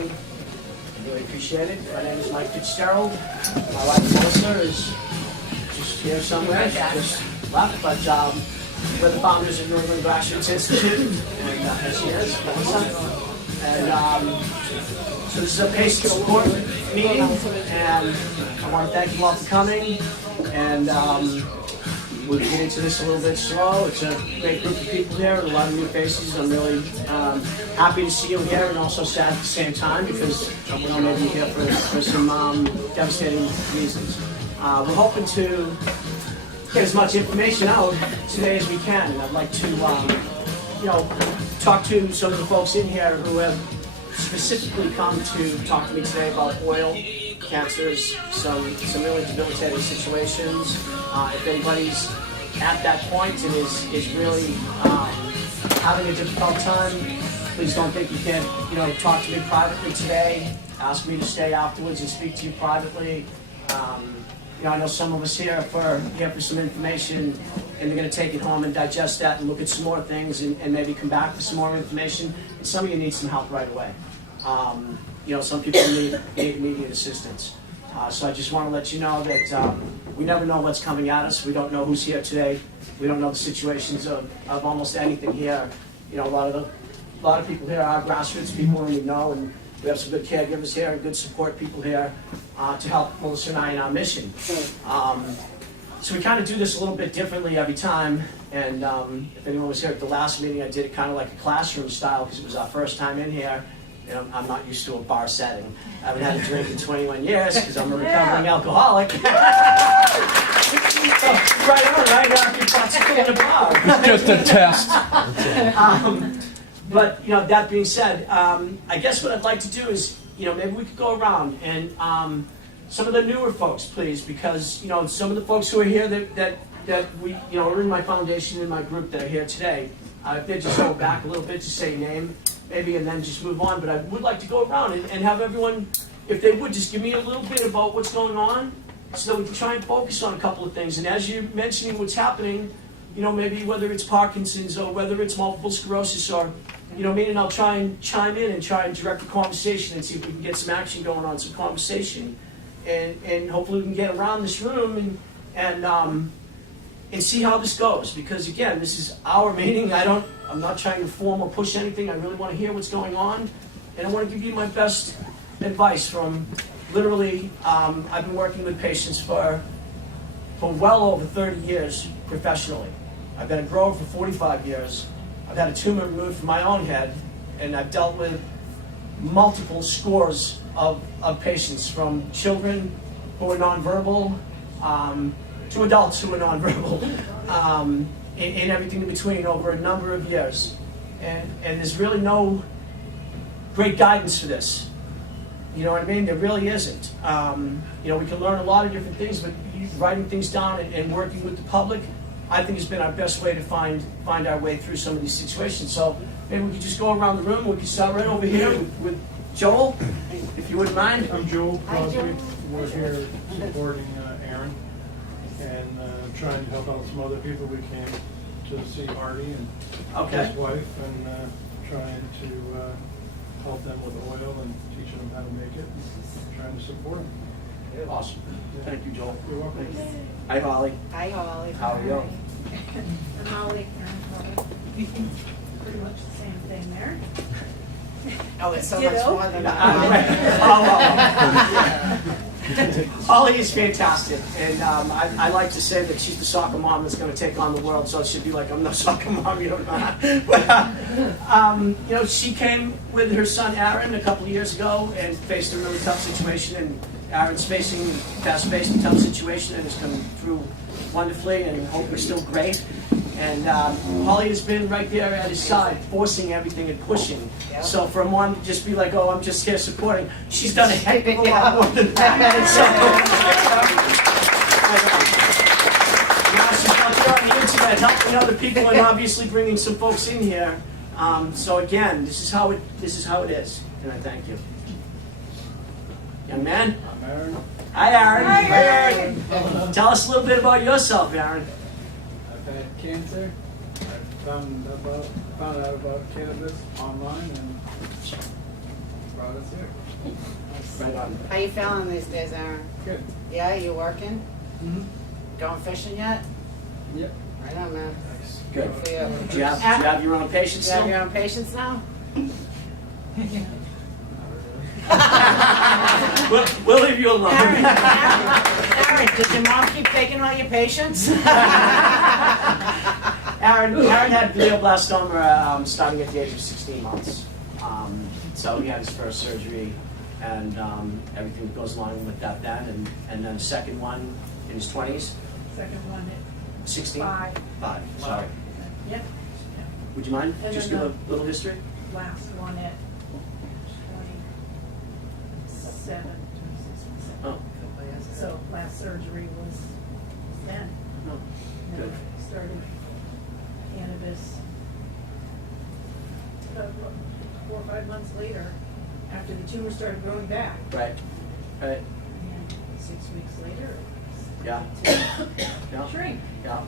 I really appreciate it. My name is Mike Fitzgerald. My wife Melissa is just here somewhere. She just left, but we're the founders of New England Grassroots Institute, and here she is, Melissa. And so this is a patient support meeting, and I want to thank you all for coming. And we'll get into this a little bit slow. It's a great group of people here, a lot of new faces. I'm really happy to see you here, and also sad at the same time because we all may be here for some devastating reasons. We're hoping to get as much information out today as we can, and I'd like to, talk to some of the folks in here who have specifically come to talk to me today about oil, cancers, some really debilitating situations. If anybody's at that point and is really having a difficult time, please don't think you can't, talk to me privately today. Ask me to stay afterwards and speak to you privately. I know some of us here for some information, and they're going to take it home and digest that and look at some more things and maybe come back with some more information. And some of you need some help right away. Some people need immediate assistance. So I just want to let you know that we never know what's coming at us. We don't know who's here today. We don't know the situations of almost anything here. A lot of people here are grassroots people, and we know, and we have some good caregivers here and good support people here to help Melissa and I in our mission. So we kind of do this a little bit differently every time. And if anyone was here at the last meeting, I did it kind of like a classroom style because it was our first time in here. I'm not used to a bar setting. I haven't had a drink in 21 years because I'm a recovering alcoholic. So, right on, right? Now you're practically in a bar. Just a test. But that being said, I guess what I'd like to do is, maybe we could go around and some of the newer folks, please, because some of the folks who are here that we are in my foundation, in my group that are here today, if they just go back a little bit to say your name, maybe, and then just move on. But I would like to go around and have everyone, if they would, just give me a little bit about what's going on, so that we can try and focus on a couple of things. And as you're mentioning what's happening, maybe whether it's Parkinson's or whether it's multiple sclerosis or, me and I'll try and chime in and try and direct the conversation and see if we can get some action going on, some conversation, and hopefully we can get around this room and see how this goes. Because again, this is our meeting. I'm not trying to form or push anything. I really want to hear what's going on, and I want to give you my best advice from literally. I've been working with patients for well over 30 years professionally. I've been a grower for 45 years. I've had a tumor removed from my own head, and I've dealt with multiple scores of patients, from children who are nonverbal to adults who are nonverbal, and everything in between over a number of years. And there's really no great guidance for this. You know what I mean? There really isn't. We can learn a lot of different things, but writing things down and working with the public, I think, has been our best way to find our way through some of these situations. So maybe we could just go around the room. We could start right over here with Joel, if you wouldn't mind. I'm Joel Crosby. We're here supporting Aaron and trying to help out some other people. We came to see Artie and his wife, and trying to help them with oil and teaching them how to make it, and trying to support them. Awesome. Yeah. Thank you, Joel. You're welcome. Hi, Holly. Hi, Holly. How are you? I'm Holly. Pretty much the same thing there. Oh, it's so Ditto. much more than that. Holly is fantastic, and I like to say that she's the soccer mom that's going to take on the world, so it should be like, I'm no soccer mom, you don't know. But, she came with her son Aaron a couple of years ago and faced a really tough situation, and Aaron's faced a tough situation and has come through wonderfully, and hope we're still great. And Holly has been right there at his side, forcing everything and pushing. Yep. So for one to just be like, oh, I'm just here supporting, she's done a heck of a lot more than that. Now she's out there on the internet helping other people and obviously bringing some folks in here. So again, this is how it is, and I thank you. Young man? I'm Aaron. Hi, Aaron. Hi, Aaron. Tell us a little bit about yourself, Aaron. I've had cancer. I found out about cannabis online and brought us here. Right on. How you feeling these days, Aaron? Good. Yeah, you working? Mm-hmm. Going fishing yet? Yep. Right on, man. Good. Good for you. Do you have your own patients You have still? your own patients now? We'll leave you alone. Aaron, did your mom keep taking all your patients? Aaron had glioblastoma starting at the age of 16 months. So he had his first surgery and everything that goes along with that then. And then the second one in his 20s. Second one 16? at 5. 5, sorry. Yep. Would you mind And just then give a little history? Last one at 27. Oh, So last surgery was then. no. And then Good. I started cannabis about 4 or 5 months later, after the tumor started growing back. Right. Right. And 6 weeks later, it Yeah. started Yeah. to shrink. Yeah.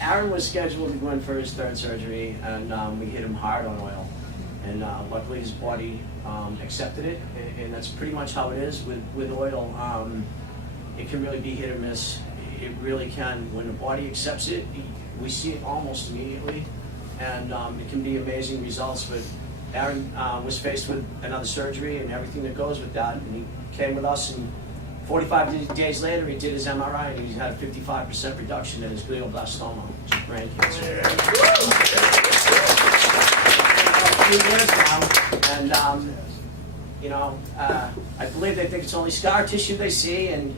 Aaron was scheduled to go in for his third surgery, and we hit him hard on oil. And luckily his body accepted it, and that's pretty much how it is with oil. It can really be hit or miss. It really can. When the body accepts it, we see it almost immediately, and it can be amazing results. But Aaron was faced with another surgery and everything that goes with that, and he came with us, and 45 days later he did his MRI, and he had a 55% reduction in his glioblastoma, which is brain cancer. A few years now, and I believe they think it's only scar tissue they see, and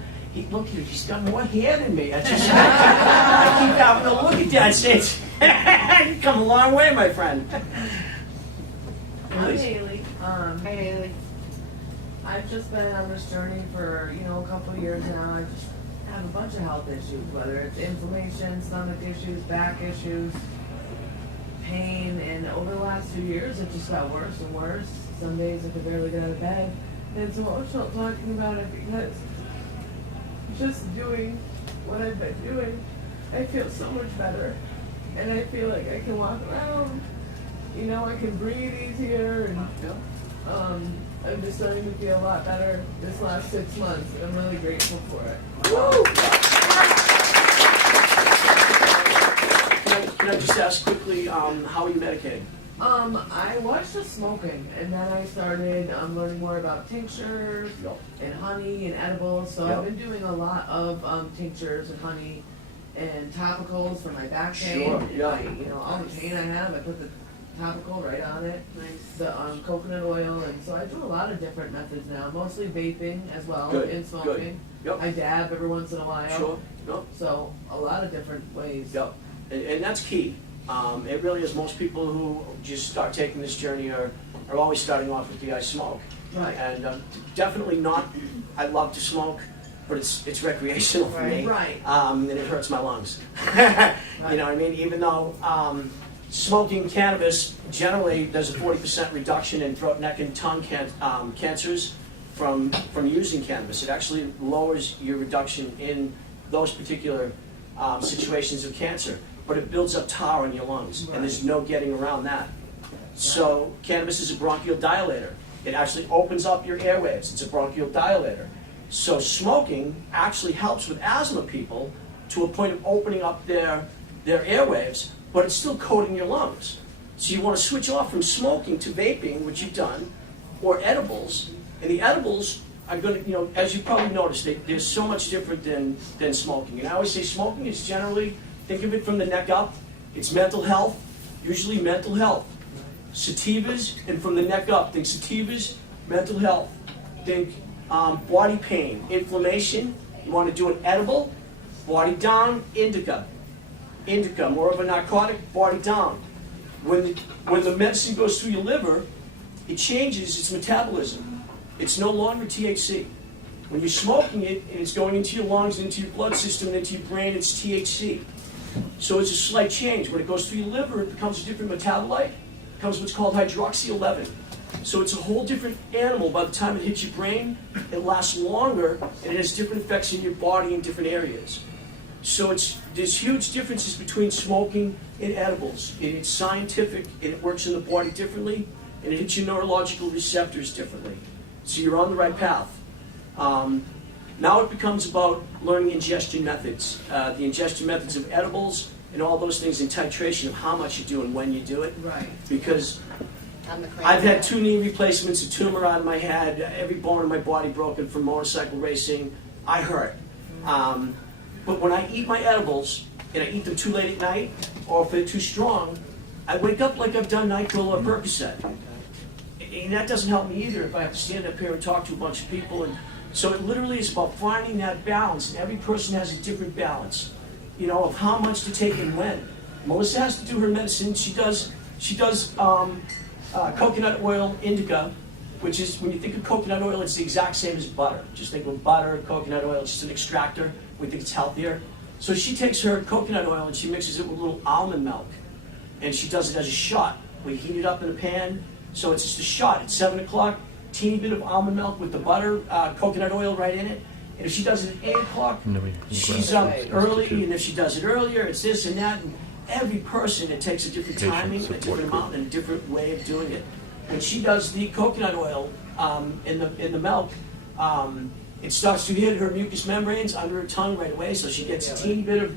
look, he's got more hair than me. I keep having to look at that and say, you've come a long way, my friend. I'm Please. Haley. Hey, Haley. I've just been on this journey for, a couple of years now. I just have a bunch of health issues, whether it's inflammation, stomach issues, back issues, pain, and over the last 2 years it just got worse and worse. Some days I could barely get out of bed. And it's emotional talking about it because just doing what I've been doing, I feel so much better. And I feel like I can walk around, I can breathe easier, and I'm just starting to feel a lot better this last 6 months, and I'm really grateful for it. Can I just ask quickly, how are you medicated? I was just smoking, and then I started learning more about tinctures and honey and edibles. So I've been doing a lot of tinctures and honey and topicals for my back pain. Sure, yeah. All the pain I have, I put the topical right on it. The coconut oil, and so I do a lot of different methods now. Mostly vaping as well, Good, and smoking. Yep. I dab every once in a while. Sure. Yep. So a lot of different ways. Yep. And that's key. It really is. Most people who just start taking this journey are always starting off with the I smoke. Right. And definitely not, I love to smoke, but it's recreational for me. Right. And it hurts my lungs. You know what I mean? Even though smoking cannabis generally there's a 40% reduction in throat, neck, and tongue cancers from using cannabis. It actually lowers your reduction in those particular situations of cancer. But it builds up tar in your lungs, and there's no getting around that. So cannabis is a bronchial dilator. It actually opens up your airwaves. It's a bronchial dilator. So smoking actually helps with asthma people to a point of opening up their airwaves, but it's still coating your lungs. So you want to switch off from smoking to vaping, which you've done, or edibles. And the edibles are going to, as you probably noticed, they're so much different than smoking. And I always say smoking is generally, think of it from the neck up. It's mental health, usually mental health. Sativas, and from the neck up, think sativas, mental health. Think body pain, inflammation. You want to do an edible, body down, indica. Indica, more of a narcotic, body down. When the medicine goes through your liver, it changes its metabolism. It's no longer THC. When you're smoking it and it's going into your lungs, and into your blood system, and into your brain, it's THC. So it's a slight change. When it goes through your liver, it becomes a different metabolite. It becomes what's called hydroxy-11. So it's a whole different animal. By the time it hits your brain, it lasts longer, and it has different effects in your body in different areas. So there's huge differences between smoking and edibles. It's scientific, and it works in the body differently. and it hits your neurological receptors differently. So you're on the right path. Now it becomes about learning ingestion methods, the ingestion methods of edibles and all those things, and titration of how much you do and when you do it. Right. Because I'm the crazy I've had one. 2 knee replacements, a tumor out of my head, every bone in my body broken from motorcycle racing. I hurt. But when I eat my edibles, and I eat them too late at night, or if they're too strong, I wake up like I've done NyQuil or Percocet. And that doesn't help me either if I have to stand up here and talk to a bunch of people. And so it literally is about finding that balance, and every person has a different balance, you know, of how much to take and when. Melissa has to do her medicine. She does coconut oil indica, which is, when you think of coconut oil, it's the exact same as butter. Just think of butter, coconut oil, it's just an extractor. We think it's healthier. So she takes her coconut oil and she mixes it with a little almond milk. And she does it as a shot. We heat it up in a pan. So it's just a shot at 7 o'clock, teeny bit of almond milk with the butter, coconut oil right in it. And if she does it at 8 o'clock, she's up early. And if she does it earlier, it's this and that. And every person, it takes a different timing, and a different amount, and a different way of doing it. When she does the coconut oil in the milk, it starts to hit her mucous membranes under her tongue right away, so she gets a teeny bit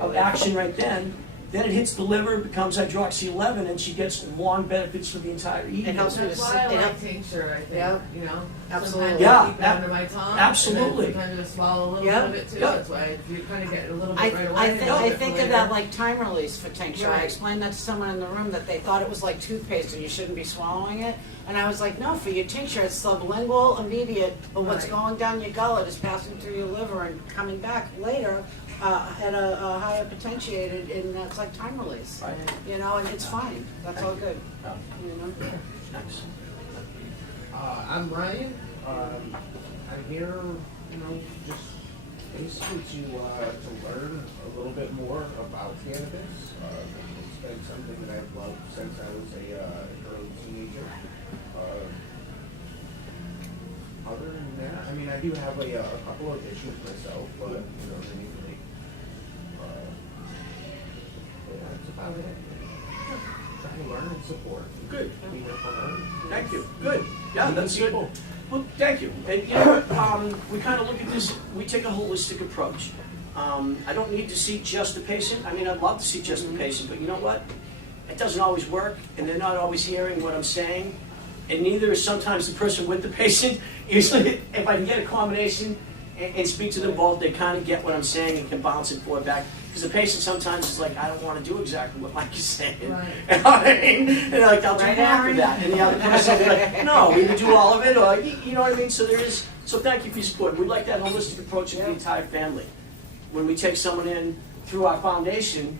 of action right then. Then it hits the liver, becomes hydroxy-11, and she gets long benefits for the entire evening. It helps me to That's why I sit. like tincture, I think, Yeah. you know? Absolutely. Sometimes Yeah, I keep it under my tongue. absolutely. And then sometimes I just swallow a little Yeah. bit of it too. Yeah. That's why you kind of get a little I, bit right away. I, and think, then I a bit think later. of that like time release for tincture. I Right. explained that to someone in the room that they thought it was like toothpaste and you shouldn't be swallowing it. And I was like, no, for your tincture, it's sublingual, immediate, but what's Right. going down your gullet is passing through your liver and coming back later at a higher potentiated, and it's like time release. Right. You know, and it's fine. That's all good. Yeah. You know? Nice. I'm Ryan. I'm here, you know, just basically to learn a little bit more about cannabis. It's been something that I've loved since I was a early teenager. Other than that, I mean, I do have a couple of issues myself, but you know, they need to make. Yeah, that's about it. Trying to learn and support. Good. Being a fun. Thank you. Good. Yeah, Meeting that's good. people. Well, thank you. And you know what? We kind of look at this, we take a holistic approach. I don't need to see just the patient. I mean, I'd love to see just the patient, but you know what? It doesn't always work, and they're not always hearing what I'm saying, and neither is sometimes the person with the patient. Usually, if I can get a combination and speak to them both, they kind of get what I'm saying and can bounce it forward back. Because the patient sometimes is like, I don't want to do exactly what Mike is saying. Right. You know what I mean? And they're like, I'll do Right, half of Aaron? that. And the other person will be like, no, we can do all of it, or you know what I mean? So there is, so thank you for your support. We like that holistic approach of the entire family. When we take someone in through our foundation,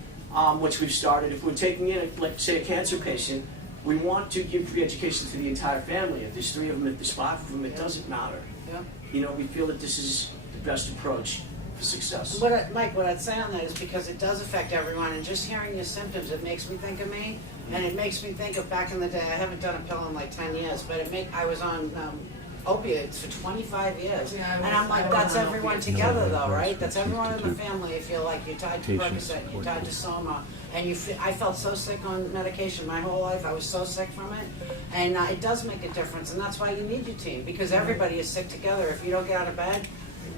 which we've started, if we're taking in, like say, a cancer patient, we want to give free education to the entire family. If there's 3 of them, if there's 5 of them, it doesn't matter. Yeah. You know, we feel that this is the best approach for success. Mike, what I'd say on that is because it does affect everyone, and just hearing your symptoms, it makes me think of me, and it makes me think of back in the day. I haven't done a pill in like 10 years, but I was on opiates for 25 years, Yeah, and I'm like, I was that's on everyone opiates. together, though, No, right? That's everyone in the 52. family. If you're like you're tied to Patients, Percocet, you're tied to Soma, and I felt so sick on medication my whole life. I was so sick from it, and it does make a difference, and that's why you need your team, because everybody is sick together. If you don't get out of bed,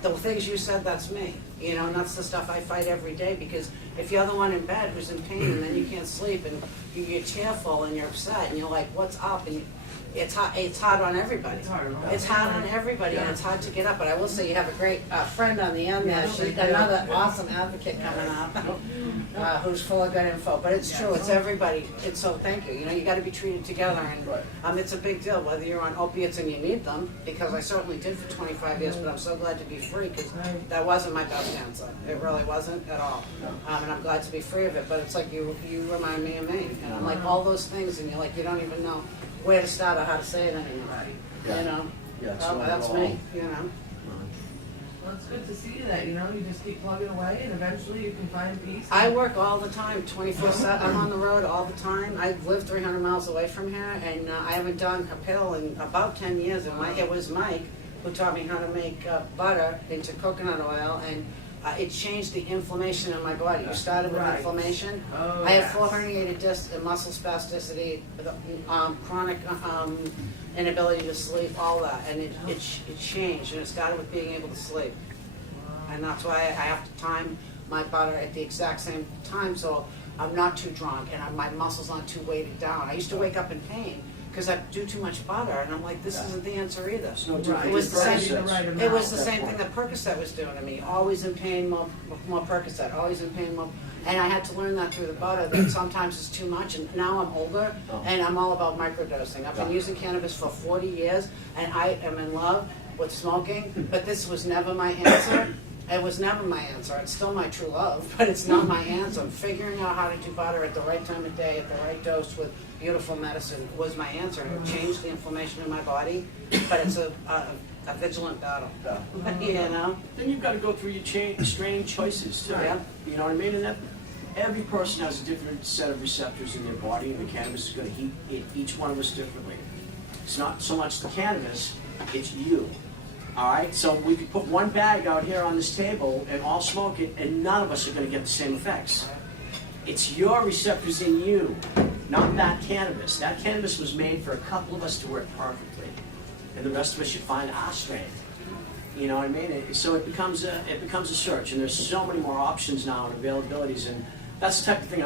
the things you said, that's me, you know, and that's the stuff I fight every day, because if you're the one in bed who's in pain and then you can't sleep and you're tearful and you're upset and you're like, what's up? And it's hard on everybody. It's hard on It's hard on everybody, and it's hard to get up. But I will say you have a great friend on the end there. Yeah, She's we do. another awesome advocate coming up, who's full of good info. But it's true, it's everybody. It's so thank you. You know, you got to be treated together, and it's a big deal whether you're on opiates and you need them, because I certainly did for 25 years. But I'm so glad to be free, because that wasn't my best answer. It really wasn't at all. And I'm glad to be free of it. But it's like you remind me of me, and I'm like all those things, and you're like you don't even know where to start or how to say it anymore. Yeah. You know, Yeah, it's oh, not that's at all. me. You know. Well, it's good to see that, you know, you just keep plugging away and eventually you can find peace. I work all the time, 24/7. I'm on the road all the time. I live 300 miles away from here, and I haven't done a pill in about 10 years. And it was Mike who taught me how to make butter into coconut oil, and it changed the inflammation in my body. You started with Right. inflammation. Oh, I have yes. 4 herniated discs and muscle spasticity, chronic inability to sleep, all that, and it changed, and it started with being able to sleep. And that's why I have to time my butter at the exact same time, so I'm not too drunk and my muscles aren't too weighted down. I used to wake up in pain because I do too much butter, and I'm like, this isn't the answer either. It's no Right. different It was than the same- Percocets. The right amount. It was the At that same thing point. that Percocet was doing to me. Always in pain, more Percocet. Always in pain, more. And I had to learn that through the butter, that sometimes it's too much. And now I'm older, Oh. and I'm all about microdosing. I've been Yeah. using cannabis for 40 years, and I am in love with smoking. But this was never my answer. It was never my answer. It's still my true love, but it's not my answer. Figuring out how to do butter at the right time of day, at the right dose with beautiful medicine was my answer. It changed the inflammation in my body, but it's a vigilant battle. Yeah. You know? Then you've got to go through your strain choices too. Yeah. You know what I mean? And that, every person has a different set of receptors in their body, and the cannabis is going to hit each one of us differently. It's not so much the cannabis, it's you. All right? So we could put one bag out here on this table and all smoke it, and none of us are going to get the same effects. It's your receptors in you, not that cannabis. That cannabis was made for a couple of us to work perfectly, and the rest of us should find our strength. You know what I mean? So it becomes a search, and there's so many more options now and availabilities, and that's the type of thing